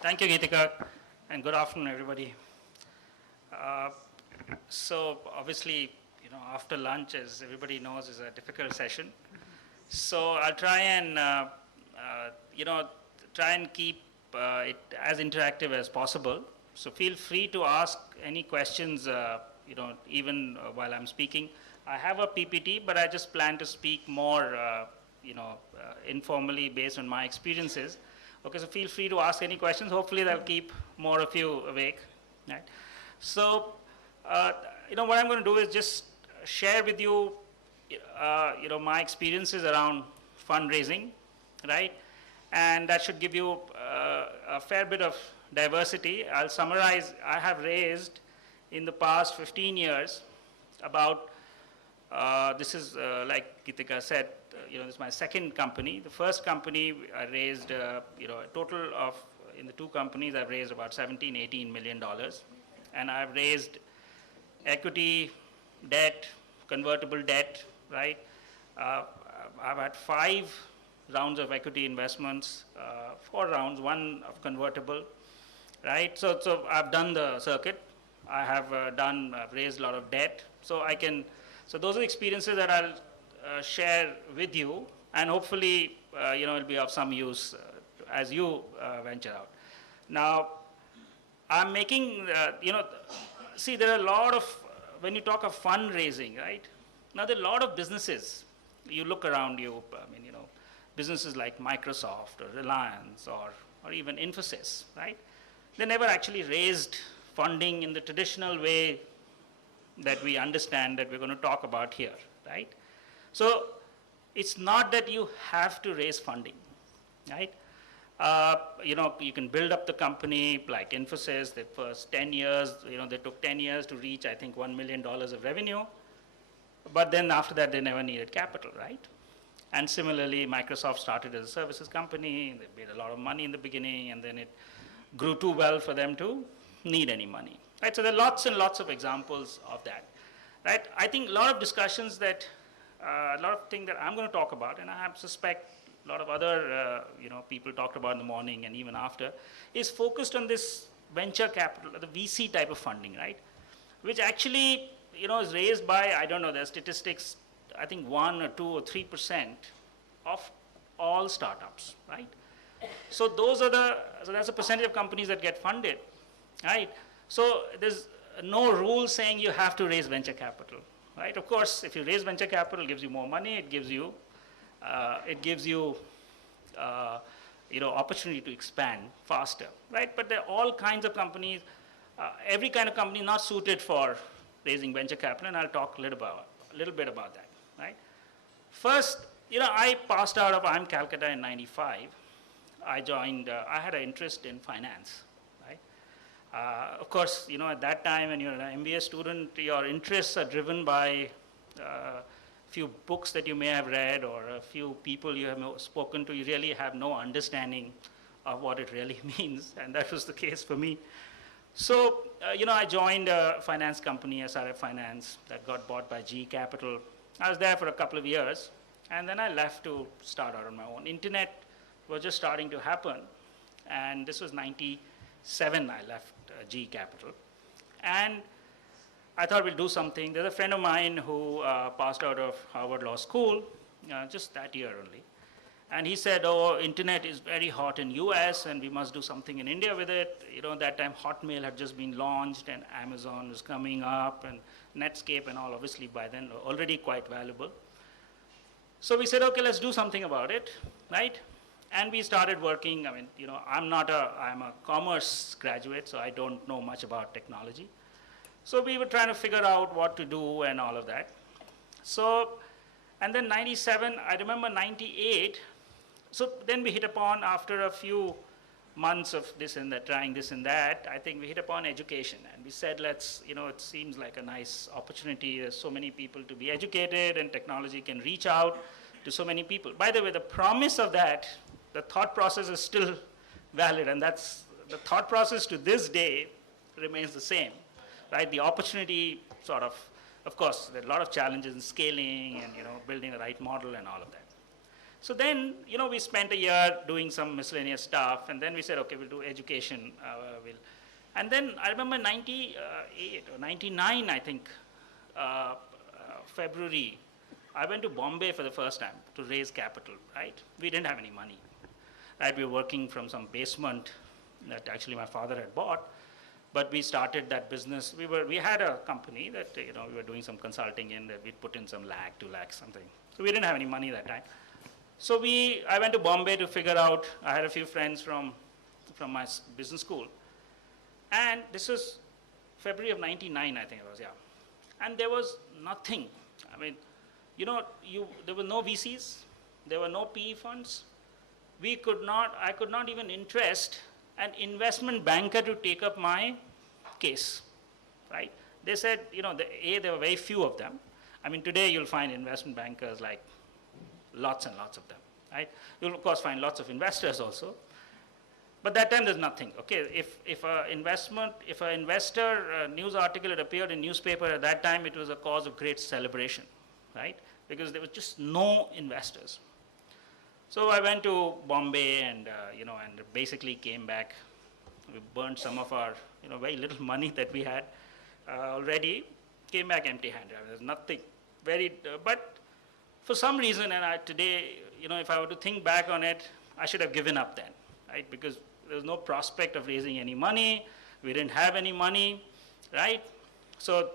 Thank you, Geetika, and good afternoon, everybody. Uh, so obviously, after lunch, as everybody knows, is a difficult session. So I'll try and, uh, you know, try and keep it as interactive as possible. So feel free to ask any questions, even while I'm speaking. I have a PPT, but I just plan to speak more, informally based on my experiences. Okay, so feel free to ask any questions. Hopefully that'll keep more of you awake. Right? So, what I'm going to do is just share with you, my experiences around fundraising, right? And that should give you a fair bit of diversity. I'll summarize. I have raised in the past 15 years about, this is like Gitika said, this is my second company. The first company I raised, a total of, in the two companies, I've raised about 17, 18 million dollars. And I've raised equity, debt, convertible debt, right? I've had 5 rounds of equity investments, 4 rounds, 1 of convertible, right? So I've done the circuit. I have I've raised a lot of debt. So those are the experiences that I'll share with you, and hopefully, it'll be of some use as you venture out. Now, I'm making, see, there are a lot of, when you talk of fundraising, right? Now, there are a lot of businesses. You look around you, businesses like Microsoft or Reliance or even Infosys, right? They never actually raised funding in the traditional way that we understand that we're going to talk about here, right? So it's not that you have to raise funding, right? You can build up the company like Infosys. The first 10 years, they took 10 years to reach, I think, $1 million of revenue. But then after that, they never needed capital, right? And similarly, Microsoft started as a services company. They made a lot of money in the beginning, and then it grew too well for them to need any money, right? So there are lots and lots of examples of that, right? I think a lot of discussions that, a lot of things that I'm going to talk about, and I suspect a lot of other, people talked about in the morning and even after, is focused on this venture capital, the VC type of funding, right? Which actually, is raised by, I don't know, the statistics, I think 1 or 2 or 3% of all startups, right? So so that's a percentage of companies that get funded, right? So there's no rule saying you have to raise venture capital, right? Of course, if you raise venture capital, it gives you more money, it gives you, opportunity to expand faster, right? But there are all kinds of companies, every kind of company not suited for raising venture capital, and I'll talk a little bit about that, right? First, I passed out of IIM Calcutta in '95. I joined, I had an interest in finance, right? Of course, at that time when you're an MBA student, your interests are driven by a few books that you may have read or a few people you have spoken to. You really have no understanding of what it really means, and that was the case for me. So, I joined a finance company, SRF Finance, that got bought by GE Capital. I was there for a couple of years, and then I left to start out on my own. Internet was just starting to happen, and this was '97. I left GE Capital, and I thought we'll do something. There's a friend of mine who passed out of Harvard Law School just that year only, and he said, "Oh, internet is very hot in US, and we must do something in India with it." That time Hotmail had just been launched, and Amazon was coming up, and Netscape and all, obviously by then already quite valuable. So we said, okay, let's do something about it, right? And we started working. I mean, I'm a commerce graduate, so I don't know much about technology. So we were trying to figure out what to do and all of that. So, and then '97, I remember '98. So then we hit upon, after a few months of this and that, trying this and that, I think we hit upon education. And we said, let's, it seems like a nice opportunity. There's so many people to be educated, and technology can reach out to so many people. By the way, the promise of that, the thought process is still valid, and that's the thought process to this day remains the same, right? The opportunity sort of course, there are a lot of challenges in scaling and building the right model and all of that. So then, we spent a year doing some miscellaneous stuff, and then we said, okay, we'll do education. And then I remember 98 or 99, I think, February, I went to Bombay for the first time to raise capital, right? We didn't have any money, right? We were working from some basement that actually my father had bought, but we started that business. We had a company that, we were doing some consulting in, that we'd put in some lakh, 2 lakhs, something. So we didn't have any money that time. So I went to Bombay to figure out, I had a few friends from my business school. And this was February of 99, I think it was, yeah. And there was nothing. I mean, there were no VCs, there were no PE funds. I could not even interest an investment banker to take up my case, right? They said, there were very few of them. I mean, today you'll find investment bankers like lots and lots of them, right? You'll of course find lots of investors also. But that time there's nothing, okay? If an investor news article had appeared in newspaper at that time, it was a cause of great celebration, right? Because there was just no investors. So I went to Bombay and basically came back. We burned some of our, very little money that we had already. Came back empty-handed. There's nothing but for some reason, and today, if I were to think back on it, I should have given up then, right? Because there was no prospect of raising any money. We didn't have any money, right? So,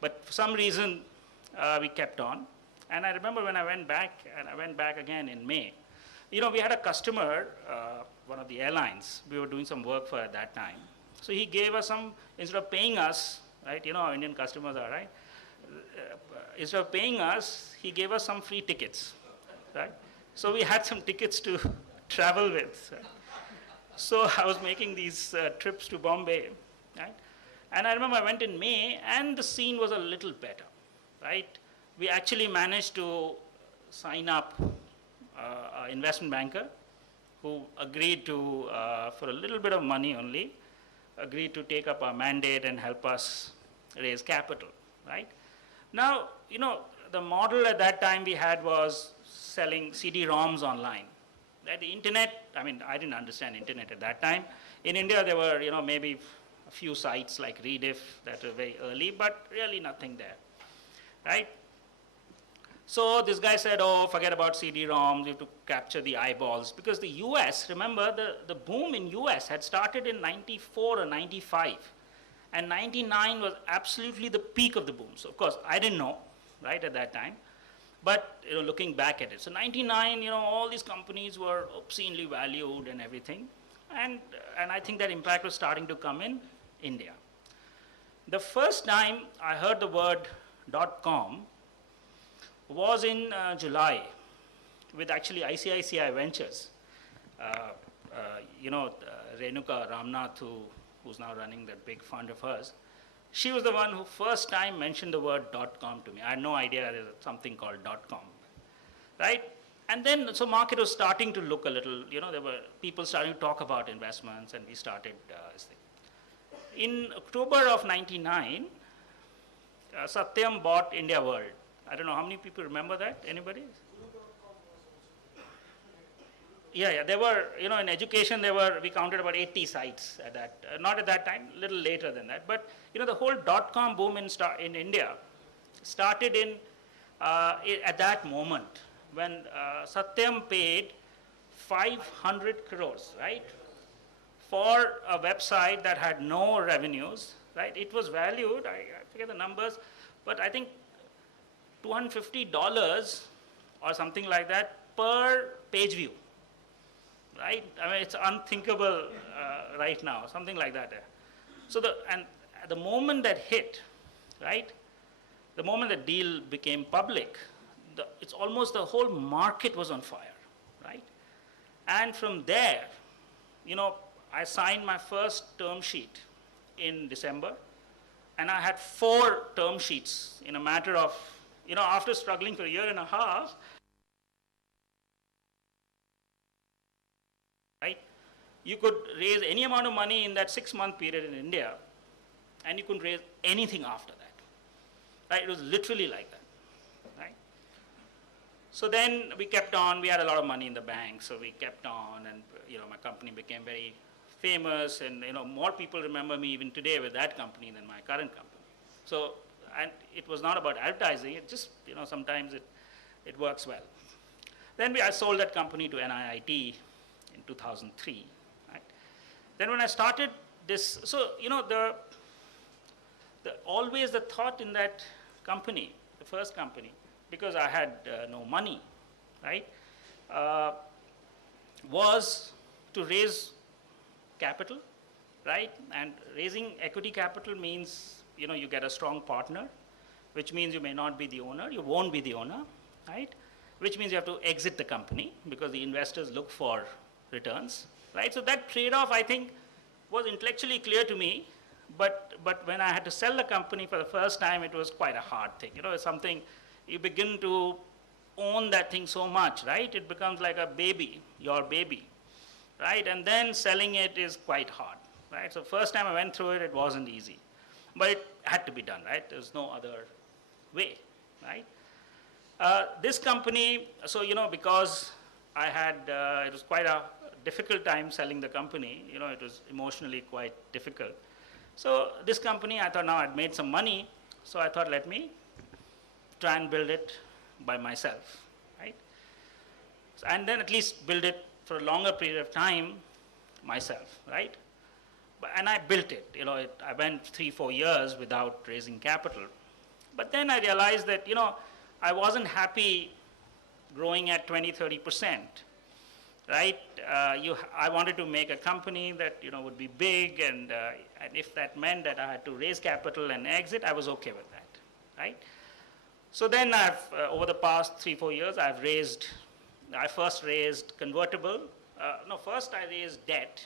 but for some reason, we kept on. And I remember when I went back, and I went back again in May. We had a customer, one of the airlines, we were doing some work for at that time. So he gave us instead of paying us, right, how Indian customers are, right? Instead of paying us, he gave us some free tickets, right? So we had some tickets to travel with. Right? So I was making these trips to Bombay, right? And I remember I went in May, and the scene was a little better, right? We actually managed to sign up an investment banker who agreed to, for a little bit of money only, agreed to take up our mandate and help us raise capital, right? Now, the model at that time we had was selling CD-ROMs online. Right? The internet, I mean, I didn't understand internet at that time. In India, there were, maybe a few sites like Rediff that were very early, but really nothing there, right? So this guy said, oh, forget about CD-ROMs, you have to capture the eyeballs. Because the US, remember, the boom in US had started in 94 or 95. And 99 was absolutely the peak of the boom. So of course, I didn't know, right, at that time. But looking back at it, so 99, all these companies were obscenely valued and everything. And I think that impact was starting to come in India. The first time I heard the word .com was in July with actually ICICI Ventures. Renuka Ramnath, who's now running that big fund of hers, she was the one who first time mentioned the word .com to me. I had no idea there's something called .com, right? And then, so market was starting to look a little, there were people starting to talk about investments, and we started this thing. In October of 99, Satyam bought India World. I don't know, how many people remember that? Anybody? Yeah, there were, in education, we counted about 80 sites at that, not at that time, a little later than that. But, the whole .com boom in India started at that moment when Satyam paid 500 crores, right, for a website that had no revenues, right? It was valued, I forget the numbers, but I think $250 or something like that per page view, right? I mean, it's unthinkable right now, something like that. So the moment that hit, right, the moment the deal became public, it's almost the whole market was on fire, right? And from there, I signed my first term sheet in December, and I had 4 term sheets in a matter of, after struggling for a year and a half, right? You could raise any amount of money in that 6-month period in India, and you couldn't raise anything after that, right? It was literally like that, right? So then we kept on. We had a lot of money in the bank, so we kept on, and my company became very famous, and more people remember me even today with that company than my current company. So, and it was not about advertising. It just sometimes it works well. Then I sold that company to NIIT in 2003. Right? Then when I started this, so always the thought in that company, the first company, because I had no money, right, was to raise capital, right? And raising equity capital means, you get a strong partner, which means you may not be the owner, you won't be the owner, right? Which means you have to exit the company because the investors look for returns, right? So that trade-off, I think, was intellectually clear to me, but when I had to sell the company for the first time, it was quite a hard thing. It's something, you begin to own that thing so much, right? It becomes like a baby, your baby, right? And then selling it is quite hard, right? So first time I went through it, it wasn't easy. But it had to be done, right? There's no other way, right? This company, so, because I had, it was quite a difficult time selling the company, it was emotionally quite difficult. So this company, I thought now I'd made some money, so I thought let me try and build it by myself, right? So, and then at least build it for a longer period of time myself, right? And I built it, I went 3-4 years without raising capital. But then I realized that, I wasn't happy growing at 20-30%, right? I wanted to make a company that, would be big, and if that meant that I had to raise capital and exit, I was okay with that, right? So then over the past 3-4 years, I first raised convertible. First I raised debt,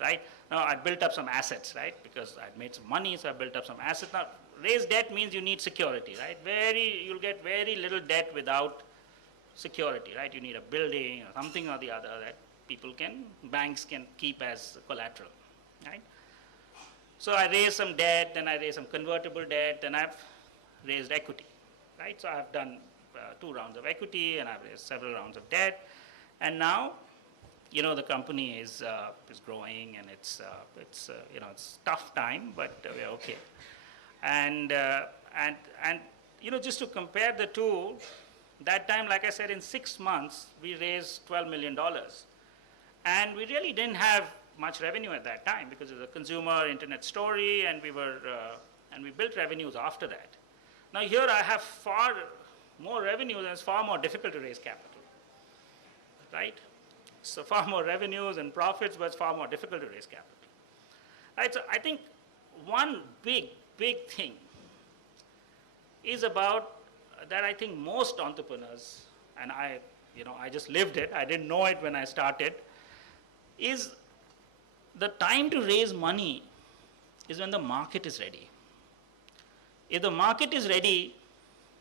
right? Now I built up some assets, right? Because I'd made some money, so I built up some assets. Now, raised debt means you need security, right? You'll get very little debt without security, right? You need a building or something or the other that banks can keep as collateral, right? So I raised some debt, then I raised some convertible debt, then I've raised equity, right? So I've done 2 rounds of equity, and I've raised several rounds of debt, and now, the company is growing, and it's tough time, but we're okay. And just to compare the two, that time, like I said, in 6 months, we raised $12 million. And we really didn't have much revenue at that time because it was a consumer internet story, and we built revenues after that. Now here I have far more revenues, and it's far more difficult to raise capital, right? So far more revenues and profits, but it's far more difficult to raise capital, right? So I think one big thing is about that. I think most entrepreneurs, and I just lived it, I didn't know it when I started, is the time to raise money is when the market is ready. If the market is ready,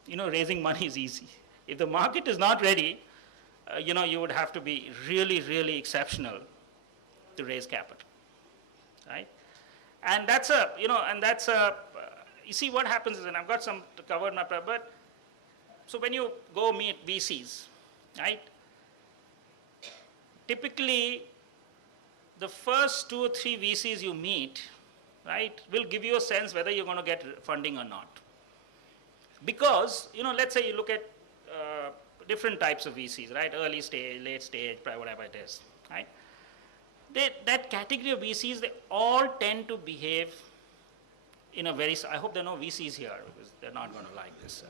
raising money is easy. If the market is not ready, you would have to be really, really exceptional to raise capital, right? And you see what happens is, and I've got some to cover in my prep, but so when you go meet VCs, right? Typically, the first 2 or 3 VCs you meet, right, will give you a sense whether you're going to get funding or not. Because, let's say you look at different types of VCs, right? Early stage, late stage, whatever it is, right? That category of VCs, they all tend to behave in a very, I hope there are no VCs here because they're not going to like this.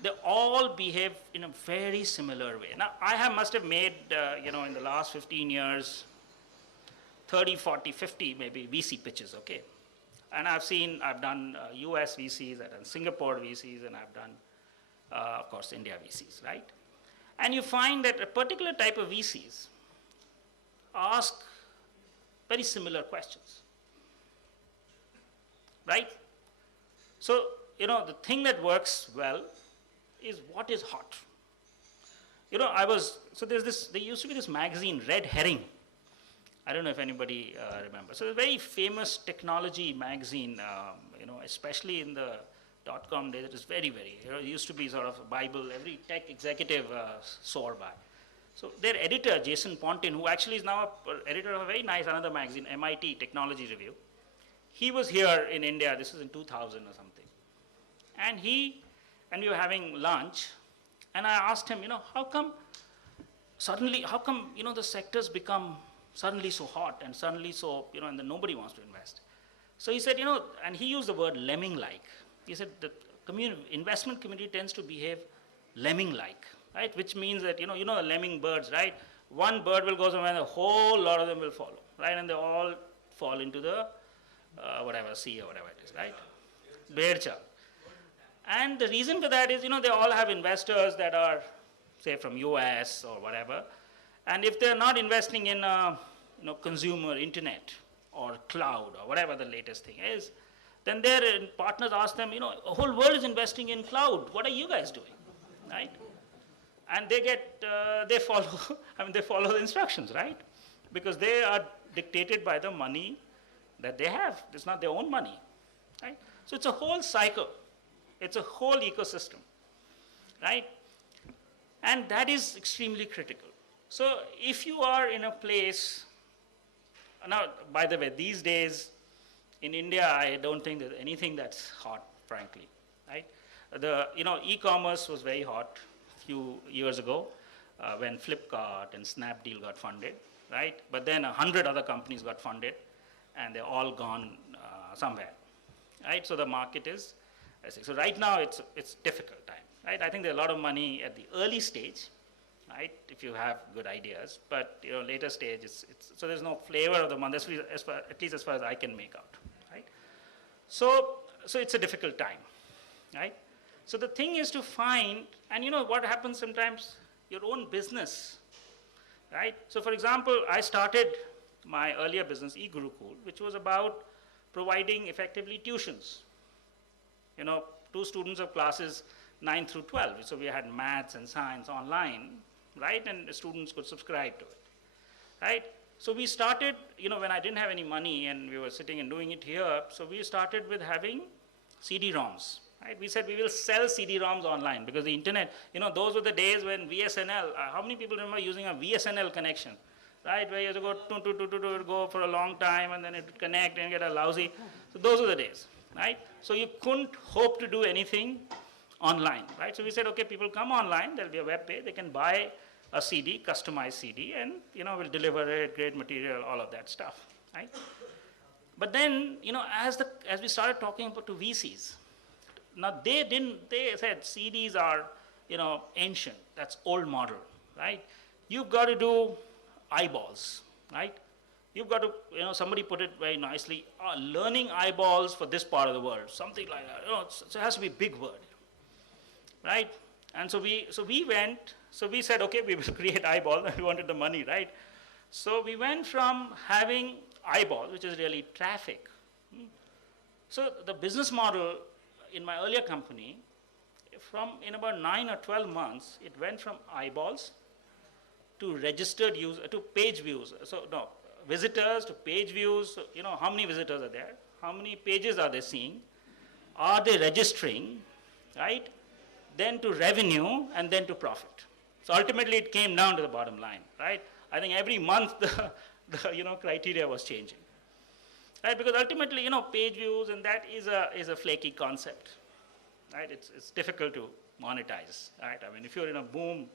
They all behave in a very similar way. Now, must have made, in the last 15 years, 30, 40, 50 maybe VC pitches, okay? And I've done US VCs, I've done Singapore VCs, and I've done, of course, India VCs, right? And you find that a particular type of VCs ask very similar questions, right? So, the thing that works well is what is hot. There used to be this magazine, Red Herring. I don't know if anybody remembers. So it's a very famous technology magazine, especially in the dot-com days, it was very, very, it used to be sort of a Bible, every tech executive swore by. So their editor, Jason Pontin, who actually is now editor of a very nice another magazine, MIT Technology Review, he was here in India, this was in 2000 or something. And we were having lunch, and I asked him, how come, the sectors become suddenly so hot and suddenly so, and then nobody wants to invest. So he said, and he used the word lemming-like. He said the investment community tends to behave lemming-like, right? Which means that, the lemming birds, right? One bird will go somewhere and a whole lot of them will follow, right? And they all fall into the, sea or whatever it is, right? Bercha. And the reason for that is, they all have investors that are, say, from US or whatever. And if they're not investing in, consumer internet or cloud or whatever the latest thing is, then their partners ask them, the whole world is investing in cloud. What are you guys doing, right? And they follow the instructions, right? Because they are dictated by the money that they have. It's not their own money, right? So it's a whole cycle. It's a whole ecosystem, right? And that is extremely critical. So if you are in a place, now, by the way, these days in India, I don't think there's anything that's hot, frankly, right? E-commerce was very hot a few years ago when Flipkart and Snapdeal got funded, right? But then 100 other companies got funded, and they're all gone somewhere, right? So the market is, so right now it's difficult time, right? I think there's a lot of money at the early stage, right? If you have good ideas, but later stage, so there's no flavor of the month, at least as far as I can make out, right? So it's a difficult time, right? So the thing is to find, and what happens sometimes, your own business, right? So for example, I started my earlier business, eGurukul, which was about providing effectively tuitions. 2 students of classes 9 through 12. So we had maths and science online, right? And the students could subscribe to it, right? So we started, when I didn't have any money and we were sitting and doing it here, so we started with having CD-ROMs, right? We said we will sell CD-ROMs online because the internet, those were the days when VSNL, how many people remember using a VSNL connection, right? Where you had to go for a long time and then it would connect and get a lousy, so those were the days, right? So you couldn't hope to do anything online, right? So we said, okay, people come online, there'll be a web page, they can buy a CD, customized CD, and we'll deliver it, great material, all of that stuff, right? But then, as we started talking about to VCs, now they said CDs are, ancient, that's old model, right? You've got to do eyeballs, right? You've got to, somebody put it very nicely, learning eyeballs for this part of the world, something like that. So it has to be a big word, right? And so we said, okay, we will create eyeball, and we wanted the money, right? So we went from having eyeball, which is really traffic. So the business model in my earlier company, in about 9 or 12 months, it went from eyeballs to registered user, to page views. So no, visitors to page views, so, how many visitors are there? How many pages are they seeing? Are they registering, right? Then to revenue, and then to profit. So ultimately, it came down to the bottom line, right? I think every month the criteria was changing, right? Because ultimately, page views, and that is a flaky concept, right? It's difficult to monetize, right? I mean, if you're in a boom,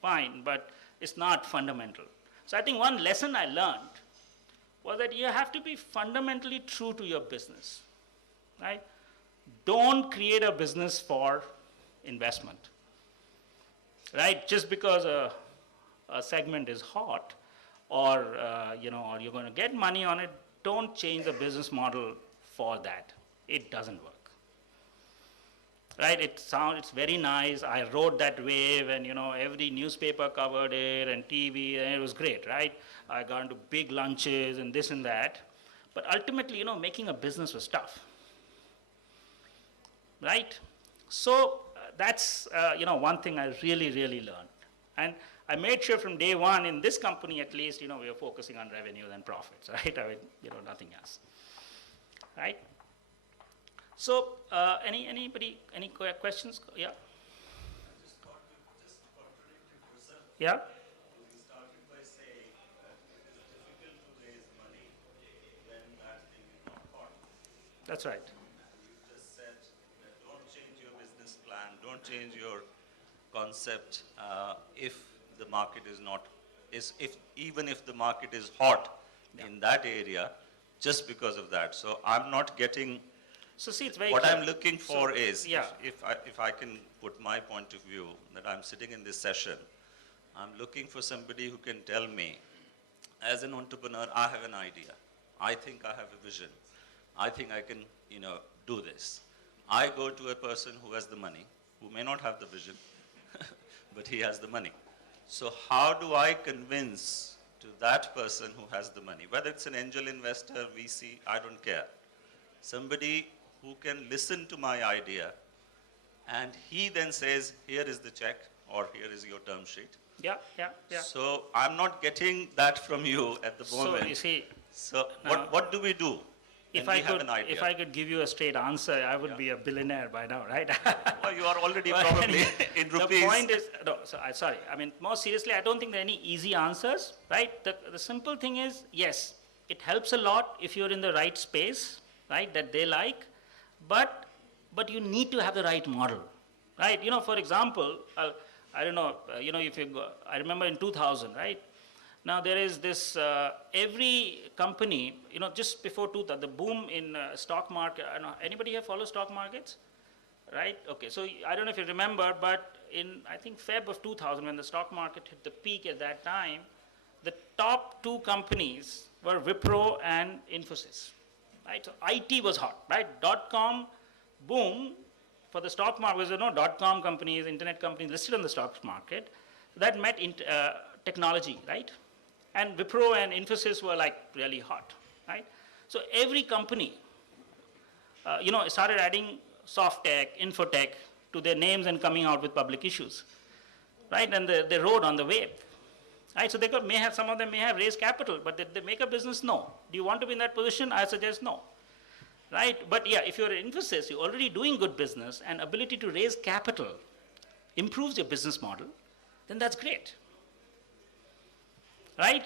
fine, but it's not fundamental. So I think one lesson I learned was that you have to be fundamentally true to your business, right? Don't create a business for investment, right? Just because a segment is hot, or or you're going to get money on it, don't change the business model for that. It doesn't work, right? It's very nice. I rode that wave, and every newspaper covered it, and TV, and it was great, right? I got into big lunches and this and that, but ultimately, making a business was tough, right? So that's one thing I really, really learned. And I made sure from day one in this company, at least, we were focusing on revenue and profits, right? I mean, nothing else, right? So, any questions? Yeah. Just thought you just contradicted yourself. Yeah. You started by saying that it is difficult to raise money when that thing is not hot. That's right. You just said that don't change your business plan, don't change your concept if the market is not, if even if the market is hot in that area, just because of that. So I'm not getting. So see, it's very What clear. I'm looking for is, yeah. if I can put my point of view, that I'm sitting in this session, I'm looking for somebody who can tell me, as an entrepreneur, I have an idea. I think I have a vision. I think I can, do this. I go to a person who has the money, who may not have the vision, but he has the money. So how do I convince to that person who has the money, whether it's an angel investor, VC, I don't care, somebody who can listen to my idea, and he then says, here is the check, or here is your term sheet. Yeah. So I'm not getting that from you at the moment. So you see, So now, what do we do when we have an idea? if I could give you a straight answer, I would be a billionaire by now, right? Well, you are already probably in rupees. The point is, no, sorry. I mean, more seriously, I don't think there are any easy answers, right? The simple thing is, yes, it helps a lot if you're in the right space, right, that they like, but you need to have the right model, right? For example, I don't know, if you go, I remember in 2000, right? Now there is this, every company, just before 2000, the boom in stock market, I don't know, anybody here follow stock markets? Right? Okay, so I don't know if you remember, but in, I think, Feb of 2000, when the stock market hit the peak at that time, the top two companies were Wipro and Infosys, right? So IT was hot, right? .com boom for the stock market. There were no .com companies, internet companies listed on the stock market. That met technology, right? And Wipro and Infosys were like really hot, right? So every company, started adding soft tech, infotech to their names and coming out with public issues, right? And they rode on the wave, right? So some of them may have raised capital, but did they make a business? No. Do you want to be in that position? I suggest no, right? But yeah, if you're in Infosys, you're already doing good business, and ability to raise capital improves your business model, then that's great, right?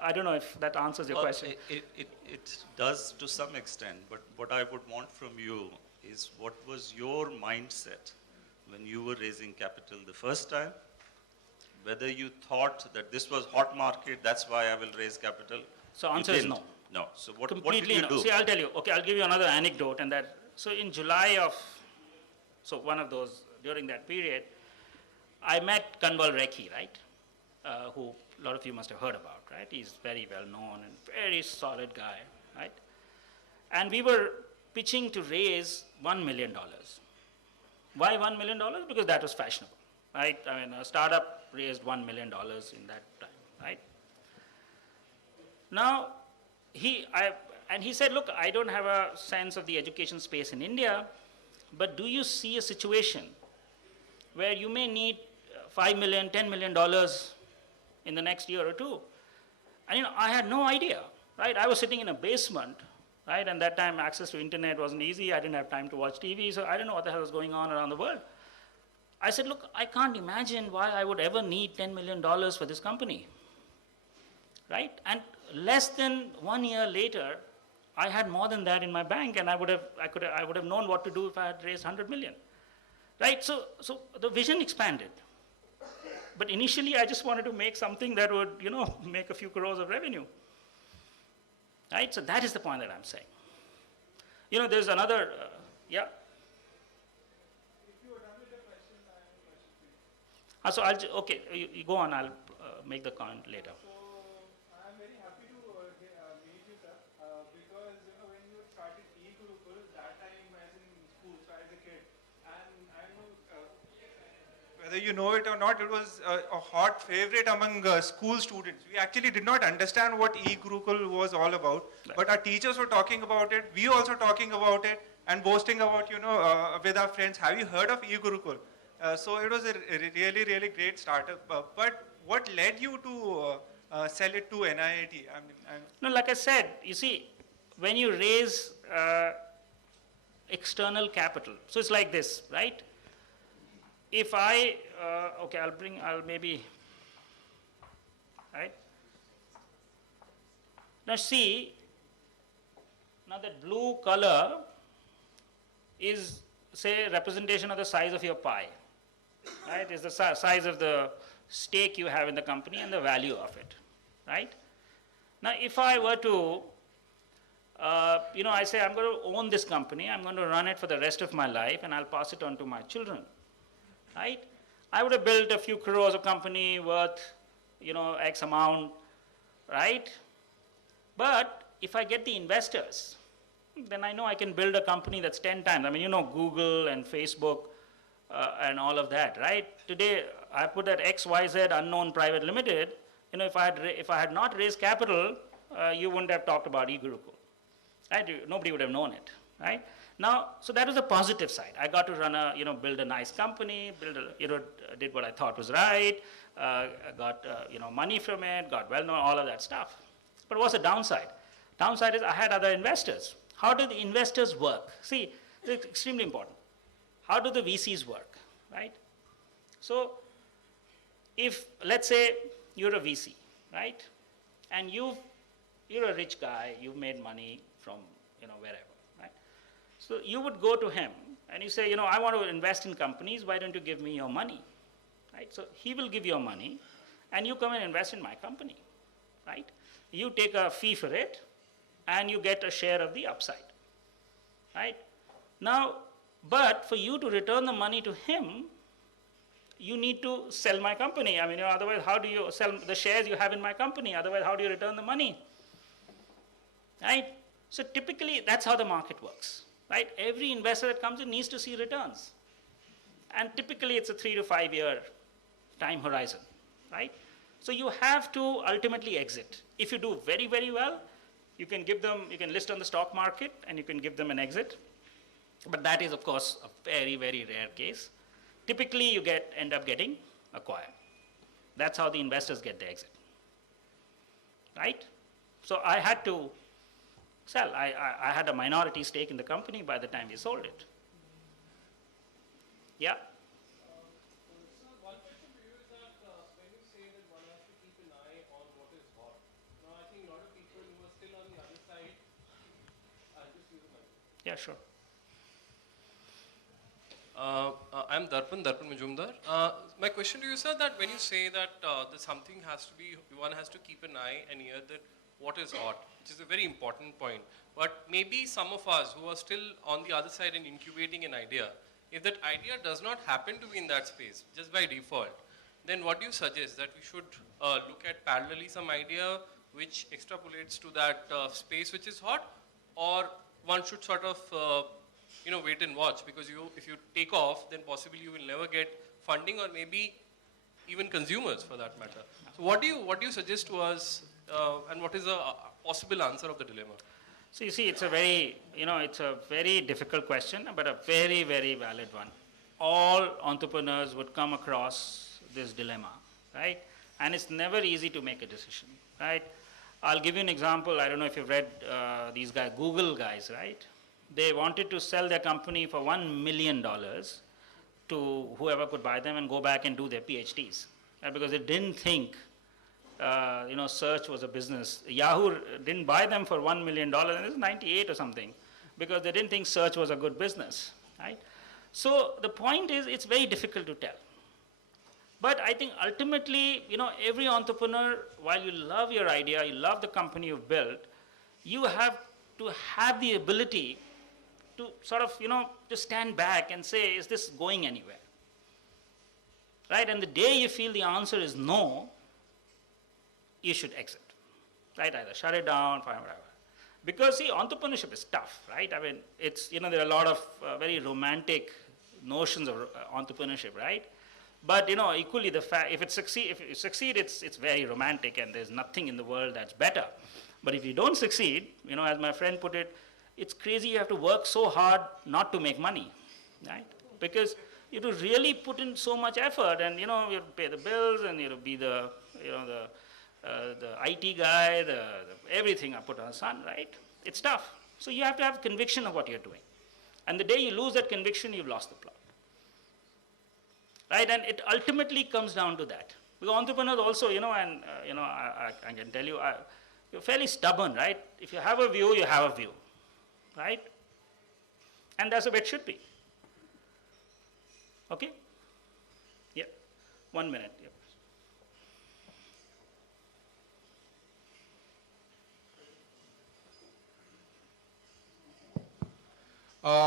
I don't know if that answers your question. It does to some extent, but what I would want from you is, what was your mindset when you were raising capital the first time? Whether you thought that this was hot market, that's why I will raise capital? So answer is no. No. So what did Completely you no. do? See, I'll tell you. Okay, I'll give you another anecdote, and that. So in July of, one of those, during that period, I met Kanwal Rekhi, right? Who a lot of you must have heard about, right? He's very well known and very solid guy, right? And we were pitching to raise $1 million. Why $1 million? Because that was fashionable, right? I mean, a startup raised $1 million in that time, right? Now, he said, look, I don't have a sense of the education space in India, but do you see a situation where you may need $5 million, $10 million in the next year or two? And I had no idea, right? I was sitting in a basement, right? And that time access to internet wasn't easy. I didn't have time to watch TV, so I didn't know what the hell was going on around the world. I said, look, I can't imagine why I would ever need $10 million for this company, right? And less than 1 year later, I had more than that in my bank, and I would have known what to do if I had raised 100 million, right? So the vision expanded. But initially, I just wanted to make something that would, make a few crores of revenue, right? So that is the point that I'm saying. There's another, yeah. If you are done with the question, I have a question for you. So okay, you go on. I'll make the comment later. So I am very happy to meet you, sir, because when you started e-Gurukul, that time as in school, so as a kid, and I know whether you know it or not, it was a hot favorite among school students. We actually did not understand what e-Gurukul was all about, but our teachers were talking about it. We also talking about it and boasting about, with our friends. Have you heard of e-Gurukul? So it was a really, really great startup. But what led you to sell it to NIIT? No, like I said, you see, when you raise external capital. So it's like this, right? If I, okay, I'll maybe, right? Now see, now that blue color is, say, representation of the size of your pie, right? Is the size of the stake you have in the company and the value of it, right? Now, if I were to, I say I'm going to own this company, I'm going to run it for the rest of my life, and I'll pass it on to my children, right? I would have built a few crores of company worth, X amount, right? But if I get the investors, then I know I can build a company that's 10 times. I mean, Google and Facebook and all of that, right? Today, I put that XYZ unknown private limited. If I had not raised capital, you wouldn't have talked about eGurukul, right? Nobody would have known it, right? Now, so that was the positive side. I got to run build a nice company, did what I thought was right, got, money from it, got well known, all of that stuff. But what's the downside? Downside is I had other investors. How do the investors work? See, it's extremely important. How do the VCs work, right? So, if, let's say, you're a VC, right? And you're a rich guy, you've made money from, wherever, right? So you would go to him and you say, I want to invest in companies, why don't you give me your money, right? So he will give you money and you come and invest in my company, right? You take a fee for it and you get a share of the upside, right? Now, but for you to return the money to him, you need to sell my company. I mean, otherwise, how do you sell the shares you have in my company? Otherwise, how do you return the money? Right? So typically, that's how the market works. Right? Every investor that comes in needs to see returns. And typically, it's a 3 to 5 year time horizon. Right? So you have to ultimately exit. If you do very, very well, you can list on the stock market and you can give them an exit. But that is, of course, a very, very rare case. Typically, you end up getting acquired. That's how the investors get the exit, right? So I had to sell. I had a minority stake in the company by the time we sold it. Yeah? So one question to you is that when you say that one has to keep an eye on what is hot, now I think a lot of people who are still on the other side, I'll just use my. Yeah, sure. I'm Darpan Majumdar. My question to you, sir, that when you say that something has to be, one has to keep an eye and ear that what is hot, which is a very important point. But maybe some of us who are still on the other side and incubating an idea, if that idea does not happen to be in that space, just by default, then what do you suggest? That we should look at parallelly some idea which extrapolates to that space which is hot, or one should sort of wait and watch, because if you take off, then possibly you will never get funding or maybe even consumers for that matter. So what do you suggest to us, and what is a possible answer of the dilemma? So you see, it's a very difficult question, but a very, very valid one. All entrepreneurs would come across this dilemma, right? And it's never easy to make a decision, right? I'll give you an example. I don't know if you've read these guys, Google guys, right? They wanted to sell their company for $1 million to whoever could buy them and go back and do their PhDs, right? Because they didn't think, search was a business. Yahoo didn't buy them for $1 million, and it was 98 or something, because they didn't think search was a good business, right? So the point is, it's very difficult to tell. But I think ultimately, every entrepreneur, while you love your idea, you love the company you've built, you have to have the ability to sort of, to stand back and say, is this going anywhere? Right? And the day you feel the answer is no, you should exit. Right? Either shut it down, fine, whatever. Because, see, entrepreneurship is tough, right? I mean, it's, there are a lot of very romantic notions of entrepreneurship, right? But, equally the fact, if you succeed, it's very romantic and there's nothing in the world that's better. But if you don't succeed, as my friend put it, it's crazy you have to work so hard not to make money, right? Because you have to really put in so much effort, and you have to pay the bills, and you have to be the IT guy, everything I put on the sun, right? It's tough. So you have to have conviction of what you're doing. And the day you lose that conviction, you've lost the plot. Right? And it ultimately comes down to that. Because entrepreneurs also, I can tell you, you're fairly stubborn, right? If you have a view, you have a view, right? And that's the way it should be. Okay? Yeah. 1 minute. Yeah.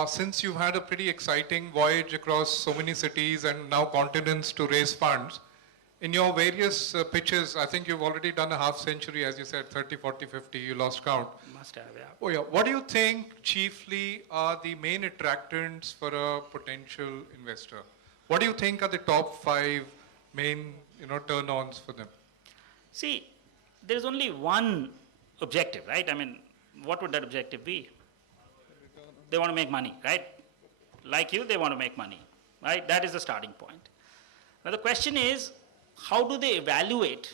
Since you've had a pretty exciting voyage across so many cities and now continents to raise funds, in your various pitches, I think you've already done a half century, as you said, 30, 40, 50, you lost count. Must have, yeah. Oh yeah, what do you think chiefly are the main attractants for a potential investor? What do you think are the top 5 main, turn-ons for them? See, there's only one objective, right? I mean, what would that objective be? They want to make money, right? Like you, they want to make money, right? That is the starting point. Now the question is, how do they evaluate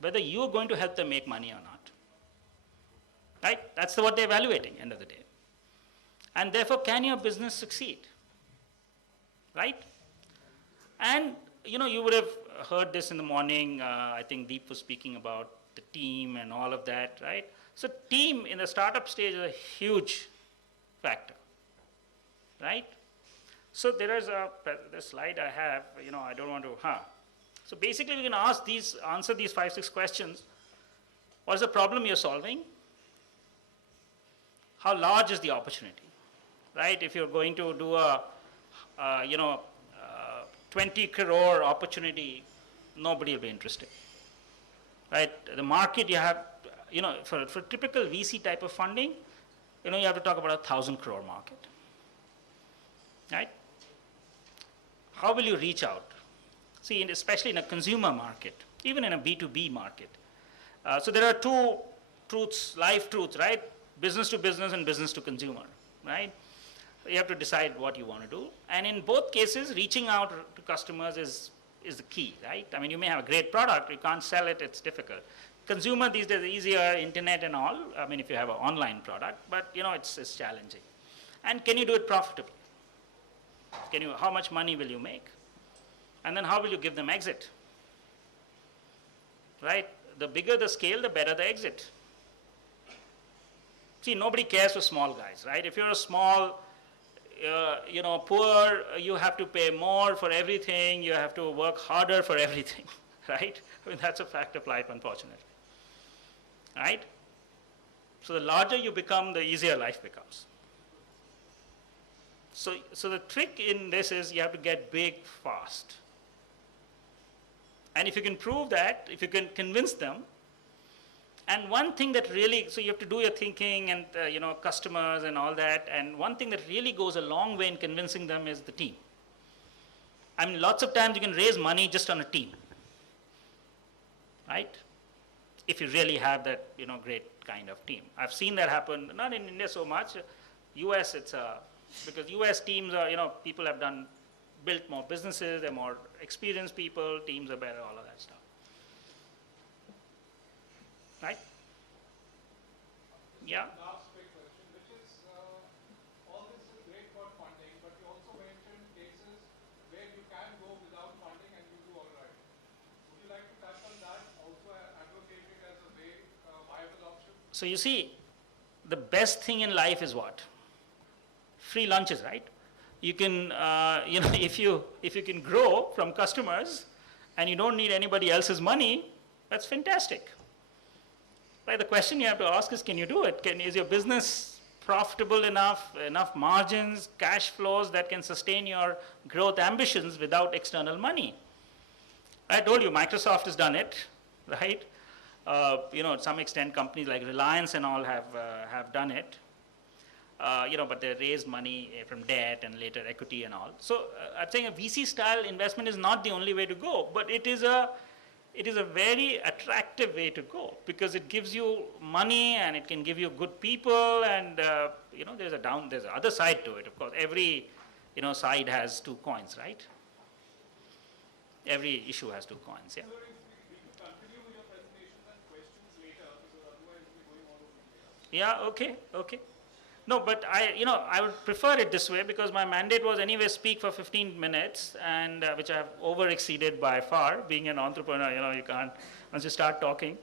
whether you're going to help them make money or not? Right? That's what they're evaluating, end of the day. And therefore, can your business succeed? Right? And, you would have heard this in the morning. I think Deep was speaking about the team and all of that, right? So team in the startup stage is a huge factor, right? So there is the slide I have, I don't want to, So basically we can answer these 5, 6 questions. What is the problem you're solving? How large is the opportunity, right? If you're going to do a 20 crore opportunity, nobody will be interested, right? The market you have, for typical VC type of funding, you have to talk about 1,000 crore market, right? How will you reach out? See, especially in a consumer market, even in a B2B market. So there are 2 truths, life truths, right? Business to business and business to consumer, right? You have to decide what you want to do. And in both cases, reaching out to customers is the key, right? I mean, you may have a great product, you can't sell it, it's difficult. Consumer these days is easier, internet and all, I mean, if you have an online product, but it's challenging. And can you do it profitably? How much money will you make? And then how will you give them exit? Right? The bigger the scale, the better the exit. See, nobody cares for small guys, right? If you're a small, poor, you have to pay more for everything, you have to work harder for everything, right? I mean, that's a fact of life, unfortunately. Right? So the larger you become, the easier life becomes. So the trick in this is you have to get big fast. And if you can prove that, if you can convince them, and one thing that really, so you have to do your thinking and customers and all that, and one thing that really goes a long way in convincing them is the team. I mean, lots of times you can raise money just on a team, right? If you really have that, great kind of team. I've seen that happen, not in India so much. US, because US teams are, people have built more businesses, they're more experienced people, teams are better, all of that stuff. Right? Yeah? Last quick question, which is, all this is great about funding, but you also mentioned cases where you can go without funding and you do all right. Would you like to touch on that? Also advocate it as a viable option? So you see, the best thing in life is what? Free lunches, right? You can, if you can grow from customers and you don't need anybody else's money, that's fantastic. Right? The question you have to ask is, can you do it? Is your business profitable enough margins, cash flows that can sustain your growth ambitions without external money? I told you, Microsoft has done it, right? To some extent, companies like Reliance and all have done it. But they raised money from debt and later equity and all. So I'm saying a VC-style investment is not the only way to go, but it is a very attractive way to go because it gives you money and it can give you good people and there's an other side to it. Of course, every side has 2 coins, right? Every issue has 2 coins. Yeah. So if we could continue with your presentations and questions later, because otherwise we'll be going all over the place. Yeah. Okay. No, but I would prefer it this way because my mandate was anyway speak for 15 minutes, and which I have over exceeded by far. Being an entrepreneur, you can't once you start talking.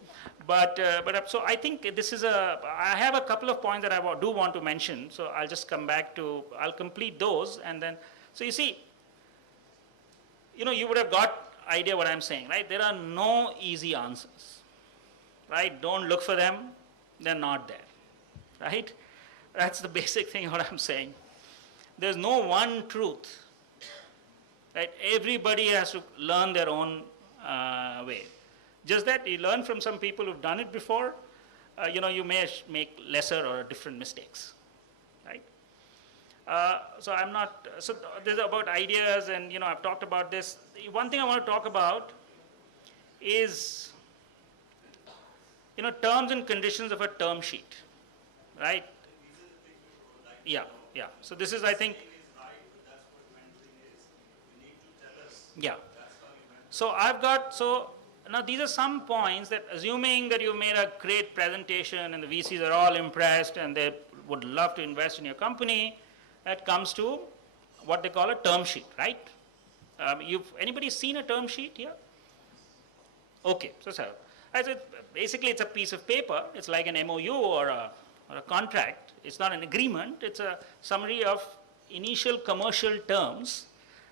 So I think this is I have a couple of points that I do want to mention. So I'll just come back to, I'll complete those, and then, so you see, you would have got idea what I'm saying, right? There are no easy answers, right? Don't look for them; they're not there, right? That's the basic thing what I'm saying. There's no one truth, right? Everybody has to learn their own way. Just that you learn from some people who've done it before, you may make lesser or different mistakes, right? So I'm not, so this is about ideas, and I've talked about this. One thing I want to talk about is, terms and conditions of a term sheet, right? Yeah. So this is, I think, yeah. So now these are some points that, assuming that you made a great presentation and the VCs are all impressed and they would love to invest in your company, that comes to what they call a term sheet, right? Anybody seen a term sheet here? Okay, so basically it's a piece of paper. It's like an MOU or a contract. It's not an agreement. It's a summary of initial commercial terms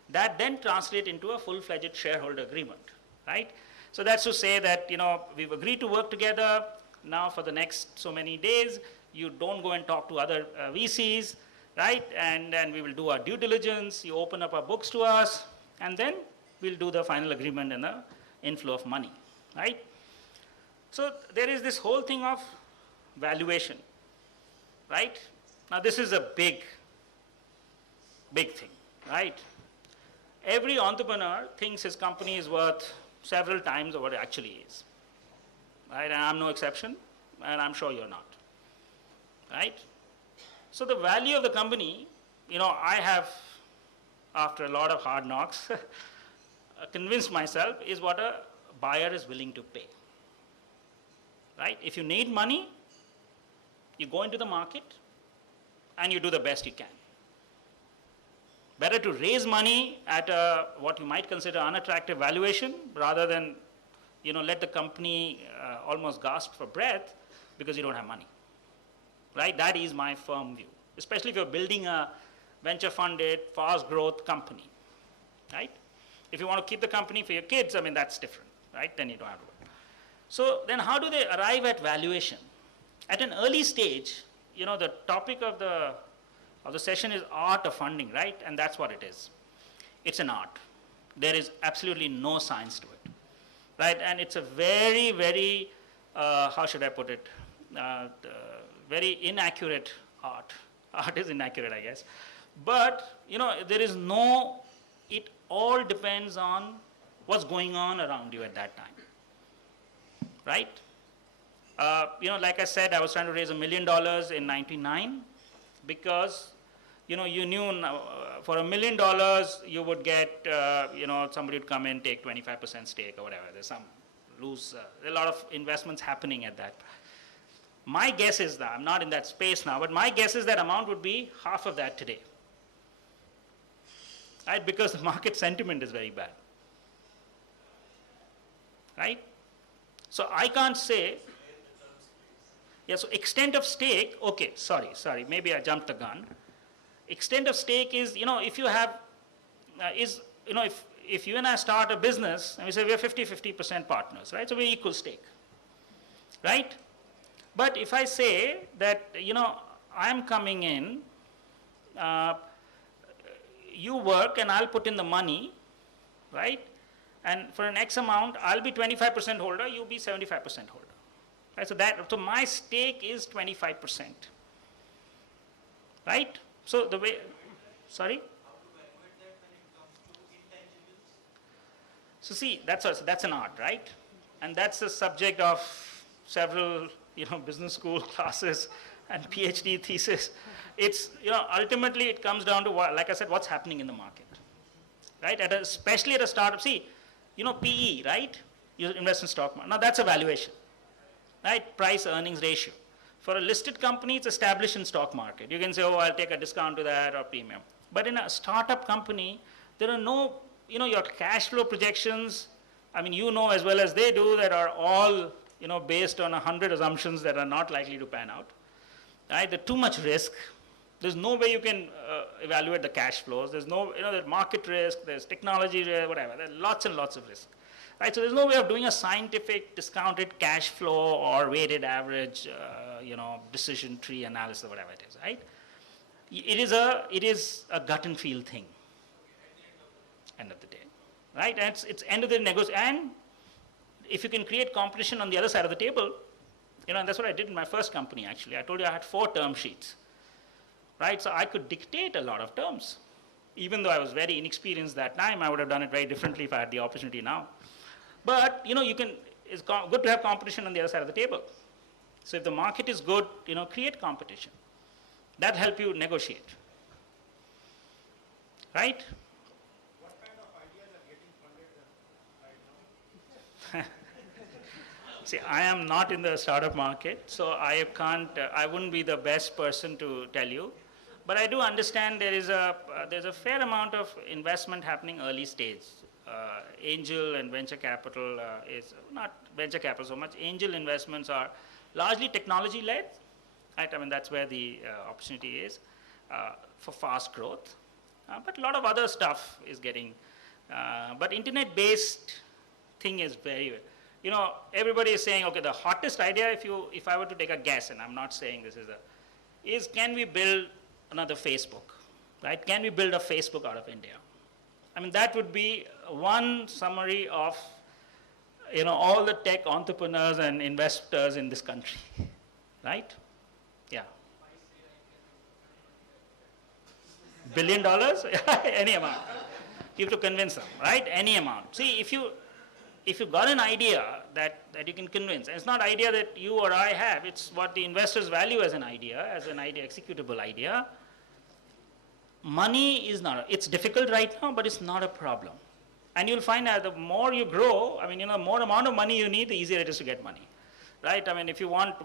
that then translate into a full-fledged shareholder agreement, right? So that's to say that, we've agreed to work together. Now for the next so many days, you don't go and talk to other VCs, right? And then we will do our due diligence. You open up our books to us, and then we'll do the final agreement and the inflow of money, right? So there is this whole thing of valuation, right? Now this is a big thing, right? Every entrepreneur thinks his company is worth several times of what it actually is, right? And I'm no exception, and I'm sure you're not, right? So the value of the company, I have, after a lot of hard knocks, convinced myself is what a buyer is willing to pay, right? If you need money, you go into the market and you do the best you can. Better to raise money at what you might consider unattractive valuation rather than, let the company almost gasp for breath because you don't have money, right? That is my firm view, especially if you're building a venture-funded, fast-growth company, right? If you want to keep the company for your kids, that's different, right? Then you don't have to work. So then how do they arrive at valuation? At an early stage, the topic of the session is art of funding, right? And that's what it is. It's an art. There is absolutely no science to it, right? And it's a very, very, how should I put it, very inaccurate art. Art is inaccurate, I guess. But, there is no, it all depends on what's going on around you at that time, right? Like I said, I was trying to raise $1 million in 1999 because, you knew for $1 million you would get, somebody would come in, take 25% stake or whatever. There's a lot of investments happening at that. My guess is that, I'm not in that space now, but my guess is that amount would be half of that today, right? Because the market sentiment is very bad, right? So I can't say, so extent of stake, okay, sorry, maybe I jumped the gun. Extent of stake is, if you have, if you and I start a business, and we say we're 50-50% partners, right? So we're equal stake, right? But if I say that, I'm coming in, you work and I'll put in the money, right? And for an X amount, I'll be 25% holder, you'll be 75% holder. Right? So my stake is 25%, right? So the way, sorry? How to evaluate that when it comes to intangibles? So see, that's an art, right? And that's the subject of several, business school classes and PhD thesis. It's, ultimately it comes down to what, like I said, what's happening in the market, right? Especially at a startup. See, PE, right? You invest in stock market. Now that's a valuation, right? Price earnings ratio. For a listed company, it's established in stock market. You can say, oh, I'll take a discount to that or premium. But in a startup company, there are no, your cash flow projections, I mean, you know as well as they do, that are all, based on 100 assumptions that are not likely to pan out. Right? There's too much risk. There's no way you can evaluate the cash flows. There's no, there's market risk, there's technology risk, whatever. There's lots and lots of risk. Right? So there's no way of doing a scientific discounted cash flow or weighted average, decision tree analysis or whatever it is, right? It is a gut and feel thing. End of the day, right? And it's end of the negotiation. And if you can create competition on the other side of the table, and that's what I did in my first company, actually. I told you I had 4 term sheets, right? So I could dictate a lot of terms. Even though I was very inexperienced that time, I would have done it very differently if I had the opportunity now. But, it's good to have competition on the other side of the table. So if the market is good, create competition. That help you negotiate, right? What kind of ideas are getting funded right now? See, I am not in the startup market, so I wouldn't be the best person to tell you. But I do understand there's a fair amount of investment happening early stage. Angel and venture capital is not venture capital so much. Angel investments are largely technology led, right? I mean, that's where the opportunity is for fast growth. But a lot of other stuff is getting, but internet based thing is very, everybody is saying, okay, the hottest idea, if I were to take a guess, and I'm not saying this is can we build another Facebook, right? Can we build a Facebook out of India? I mean, that would be one summary of, all the tech entrepreneurs and investors in this country, right? Yeah. $1 billion? Any amount. You have to convince them, right? Any amount. See, if you've got an idea that you can convince, and it's not idea that you or I have, it's what the investors value as an idea, executable idea. Money is not, it's difficult right now, but it's not a problem. And you'll find that the more you grow, I mean, the more amount of money you need, the easier it is to get money, right? I mean, if you want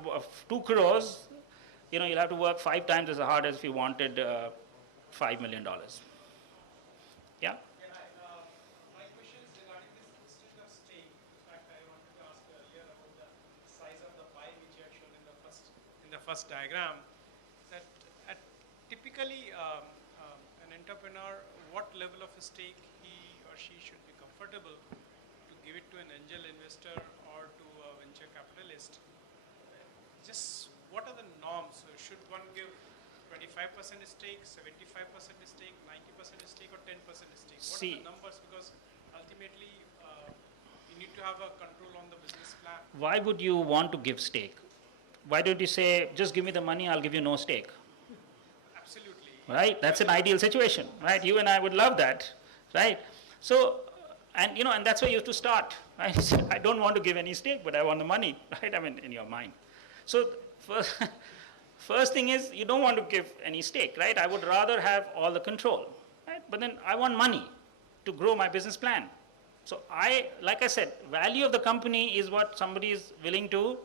2 crores, you'll have to work 5 times as hard as if you wanted $5 million. Yeah? My question is regarding this instant of stake. In fact, I wanted to ask earlier about the size of the pie which you had shown in the first diagram. That typically an entrepreneur, what level of a stake he or she should be comfortable to give it to an angel investor or to a venture capitalist? Just what are the norms? So should one give 25% stake, 75% stake, 90% stake, or 10% stake? What are the numbers? Because ultimately, you need to have a control on the business plan. Why would you want to give stake? Why don't you say, just give me the money, I'll give you no stake? Absolutely. Right? That's an ideal situation, right? You and I would love that, right? So, and that's where you have to start, right? I don't want to give any stake, but I want the money, right? I mean, in your mind. So, first thing is, you don't want to give any stake, right? I would rather have all the control, right? But then I want money to grow my business plan. So like I said, value of the company is what somebody is willing to,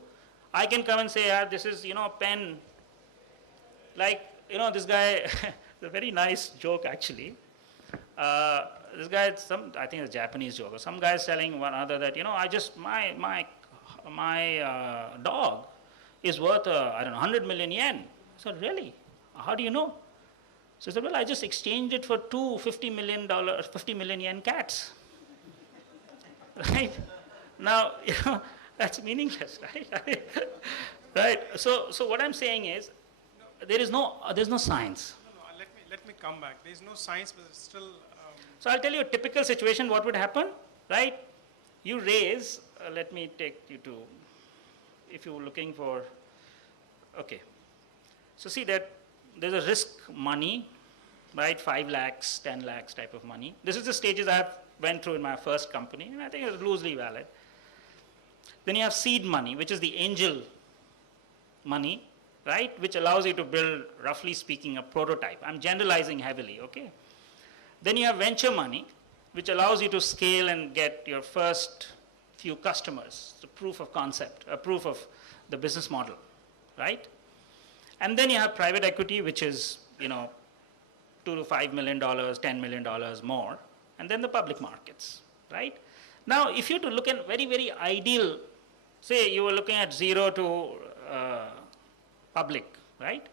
I can come and say, this is, pen, like, this guy, it's a very nice joke actually. This guy, I think it's a Japanese joke, or some guy is telling one other that, my dog is worth, 100 million yen. I said, really? How do you know? So he said, well, I just exchanged it for 2 $50 million yen cats. Right? Now, that's meaningless, right? Right? So what I'm saying is, there's no science. No, let me come back. There's no science, but it's still. So I'll tell you a typical situation, what would happen, right? You raise, let me take you to, if you're looking for, okay. So see that there's a risk money, right? 5 lakhs, 10 lakhs type of money. This is the stages I have went through in my first company, and I think it's loosely valid. Then you have seed money, which is the angel money, right? Which allows you to build, roughly speaking, a prototype. I'm generalizing heavily, okay? Then you have venture money, which allows you to scale and get your first few customers, the proof of concept, a proof of the business model, right? And then you have private equity, which is, $2 to $5 million, $10 million more, and then the public markets, right? Now, if you were to look at very, very ideal, say you were looking at zero to public, right?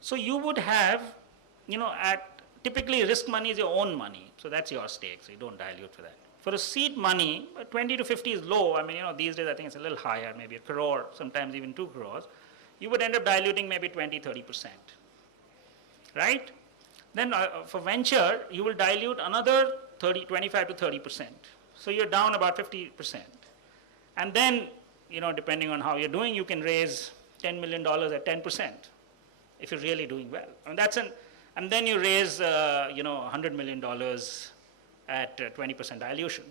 So you would have, typically risk money is your own money, so that's your stake, so you don't dilute for that. For a seed money, 20 to 50 is low. I mean, these days I think it's a little higher, maybe 1 crore, sometimes even 2 crores. You would end up diluting maybe 20, 30%, right? Then for venture, you will dilute another 25 to 30%. So you're down about 50%. And then, depending on how you're doing, you can raise $10 million at 10% if you're really doing well. And then you raise, $100 million at 20% dilution.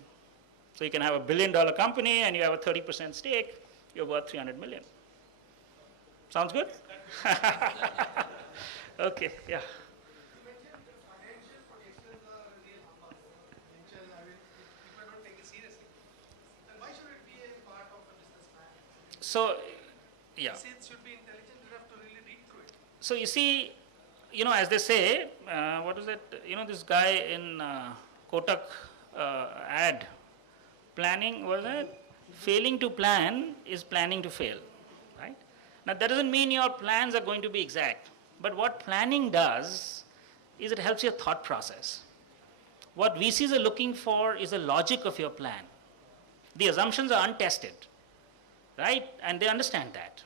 So you can have a $1 billion company and you have a 30% stake, you're worth 300 million. Sounds good? Okay, yeah. You mentioned the financial projections are real numbers. Mentioned, people don't take it seriously. Then why should it be a part of a business plan? So, yeah. Since should be intelligent, you have to really read through it. So you see, as they say, what is it? This guy in Kotak ad, planning, was it? Failing to plan is planning to fail, right? Now that doesn't mean your plans are going to be exact, but what planning does is it helps your thought process. What VCs are looking for is the logic of your plan. The assumptions are untested, right? And they understand that.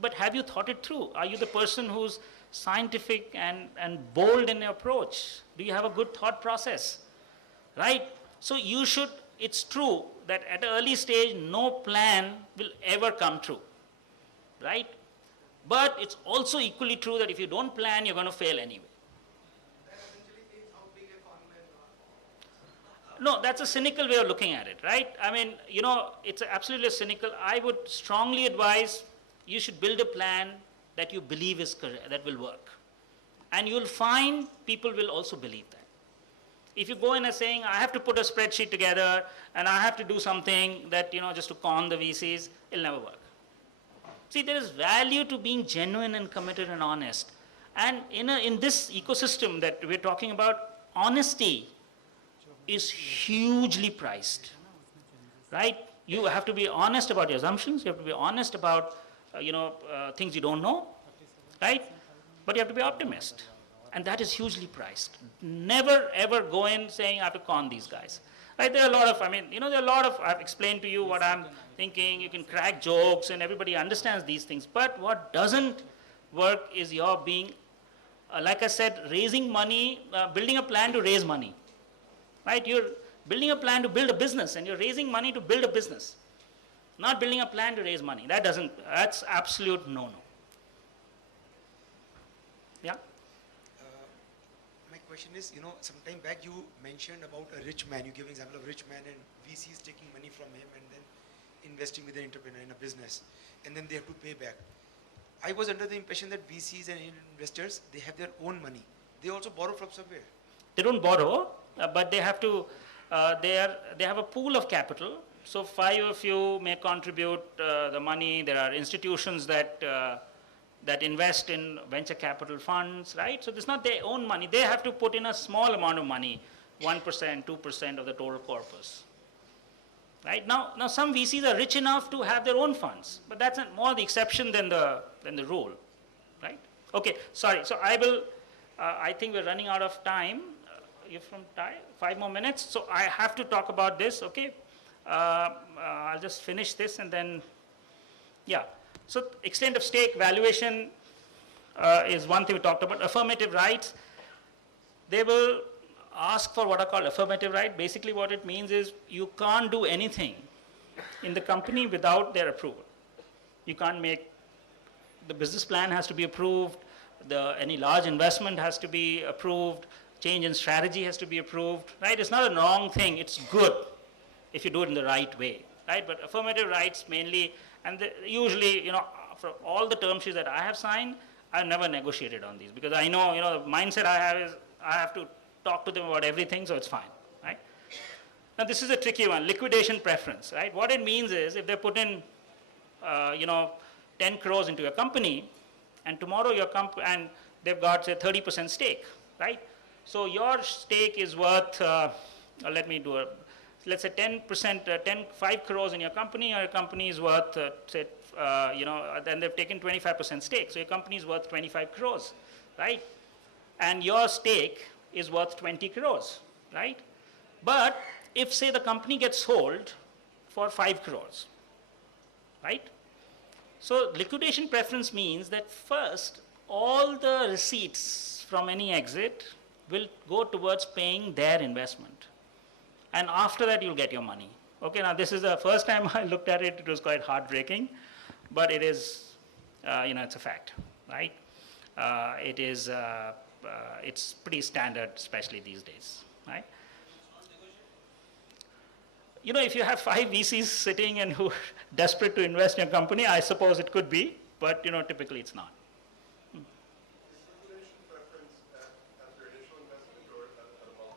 But have you thought it through? Are you the person who's scientific and bold in your approach? Do you have a good thought process, right? So it's true that at an early stage, no plan will ever come true, right? But it's also equally true that if you don't plan, you're going to fail anyway. That essentially means how big a farmland you are. No, that's a cynical way of looking at it, right? I mean, it's absolutely cynical. I would strongly advise you should build a plan that you believe is correct, that will work. And you'll find people will also believe that. If you go in and saying, I have to put a spreadsheet together and I have to do something that, just to con the VCs, it'll never work. See, there is value to being genuine and committed and honest. And in this ecosystem that we're talking about, honesty is hugely priced, right? You have to be honest about your assumptions. You have to be honest about, things you don't know, right? But you have to be optimist. And that is hugely priced. Never, ever go in saying, I have to con these guys. Right? There are a lot of, I've explained to you what I'm thinking. You can crack jokes and everybody understands these things. But what doesn't work is your being, like I said, raising money, building a plan to raise money. Right? You're building a plan to build a business and you're raising money to build a business. Not building a plan to raise money. That's absolute no-no. Yeah? My question is, some time back you mentioned about a rich man. You gave an example of a rich man and VCs taking money from him and then investing with an entrepreneur in a business. And then they have to pay back. I was under the impression that VCs and investors, they have their own money. They also borrow from somewhere. They don't borrow, but they have to, they have a pool of capital. So 5 of you may contribute the money. There are institutions that invest in venture capital funds, right? So it's not their own money. They have to put in a small amount of money, 1%, 2% of the total corpus. Right? Now some VCs are rich enough to have their own funds, but that's more the exception than the rule, right? Okay, sorry. So I think we're running out of time. You're from Thai? 5 more minutes. So I have to talk about this, okay? I'll just finish this and then, yeah. So extent of stake, valuation is one thing we talked about. Affirmative rights, they will ask for what are called affirmative rights. Basically what it means is you can't do anything in the company without their approval. You can't the business plan has to be approved, any large investment has to be approved, change in strategy has to be approved, right? It's not a wrong thing, it's good if you do it in the right way, right? But affirmative rights mainly, and usually, for all the term sheets that I have signed, I've never negotiated on these because I know, the mindset I have is I have to talk to them about everything, so it's fine, right? Now this is a tricky one, liquidation preference, right? What it means is if they put in, 10 crores into a company and tomorrow and they've got say 30% stake, right? So your stake is worth, let's say 10%, 5 crores in your company, or your company is worth, then they've taken 25% stake. So your company is worth 25 crores, right? And your stake is worth 20 crores, right? But if, say, the company gets sold for 5 crores, right? So liquidation preference means that first, all the receipts from any exit will go towards paying their investment. And after that, you'll get your money. Okay, now this is the first time I looked at it, it was quite heartbreaking, but it is, it's a fact, right? It's pretty standard, especially these days, right? If you have 5 VCs sitting and who are desperate to invest in your company, I suppose it could be, but typically it's not. Liquidation preference at your initial investment or at a multiple?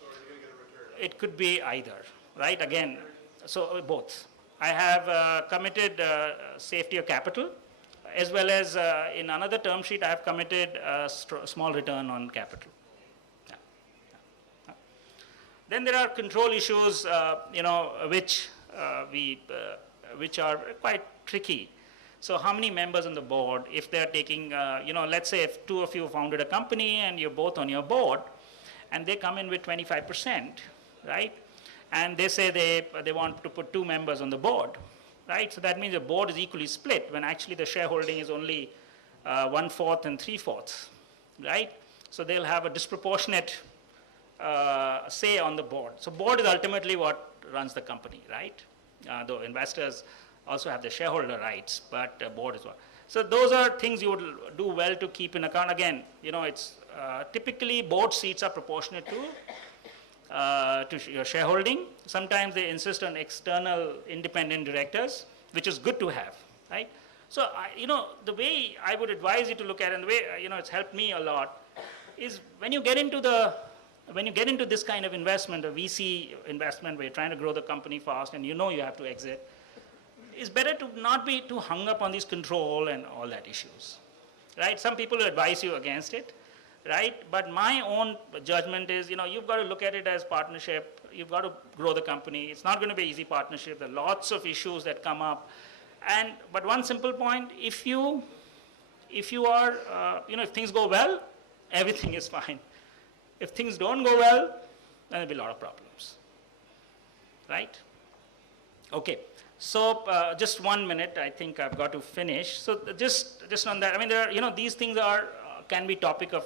So are you going to get a return? It could be either, right? Again, so both. I have committed safety of capital, as well as in another term sheet, I have committed a small return on capital. Then there are control issues, which are quite tricky. So how many members on the board, if they're taking, let's say if 2 of you founded a company and you're both on your board, and they come in with 25%, right? And they say they want to put 2 members on the board, right? So that means the board is equally split when actually the shareholding is only 1/4 and 3/4, right? So they'll have a disproportionate say on the board. So board is ultimately what runs the company, right? Though investors also have the shareholder rights, but board is what. So those are things you would do well to keep in account. Again, it's typically board seats are proportionate to your shareholding. Sometimes they insist on external independent directors, which is good to have, right? So, the way I would advise you to look at it, and the way, it's helped me a lot, is when you get into this kind of investment, a VC investment where you're trying to grow the company fast and you have to exit, it's better to not be too hung up on these control and all that issues, right? Some people advise you against it, right? But my own judgment is, you've got to look at it as partnership. You've got to grow the company. It's not going to be an easy partnership. There are lots of issues that come up. But one simple point, if you are, if things go well, everything is fine. If things don't go well, then there'll be a lot of problems, right? Okay, so just 1 minute, I think I've got to finish. So just on that, there are, these things can be topic of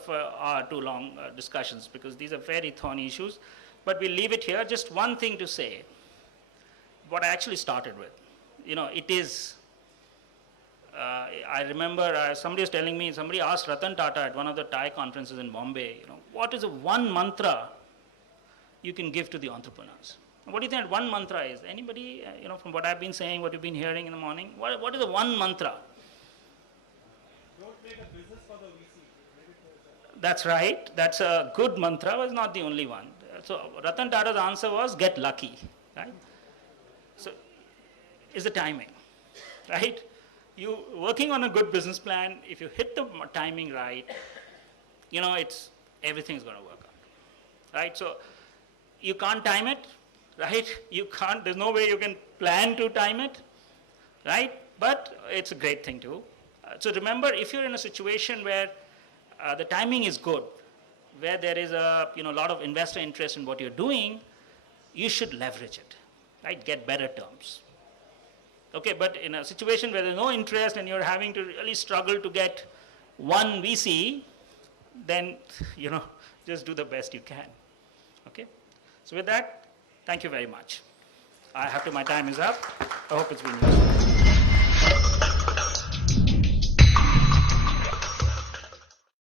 too long discussions because these are very thorny issues, but we'll leave it here. Just one thing to say, what I actually started with, it is, I remember somebody was telling me, somebody asked Ratan Tata at one of the Thai conferences in Bombay, what is the one mantra you can give to the entrepreneurs? What do you think that one mantra is? Anybody, from what I've been saying, what you've been hearing in the morning, what is the one mantra? Don't make a business for the VC. That's right. That's a good mantra, but it's not the only one. So Ratan Tata's answer was get lucky, right? So is the timing, right? You working on a good business plan, if you hit the timing right, everything's going to work out, right? So you can't time it, right? There's no way you can plan to time it, right? But it's a great thing too. So remember, if you're in a situation where the timing is good, where there is a lot of investor interest in what you're doing, you should leverage it, right? Get better terms. Okay, but in a situation where there's no interest and you're having to really struggle to get one VC, then, just do the best you can. Okay? So with that, thank you very much. My time is up. I hope it's been useful.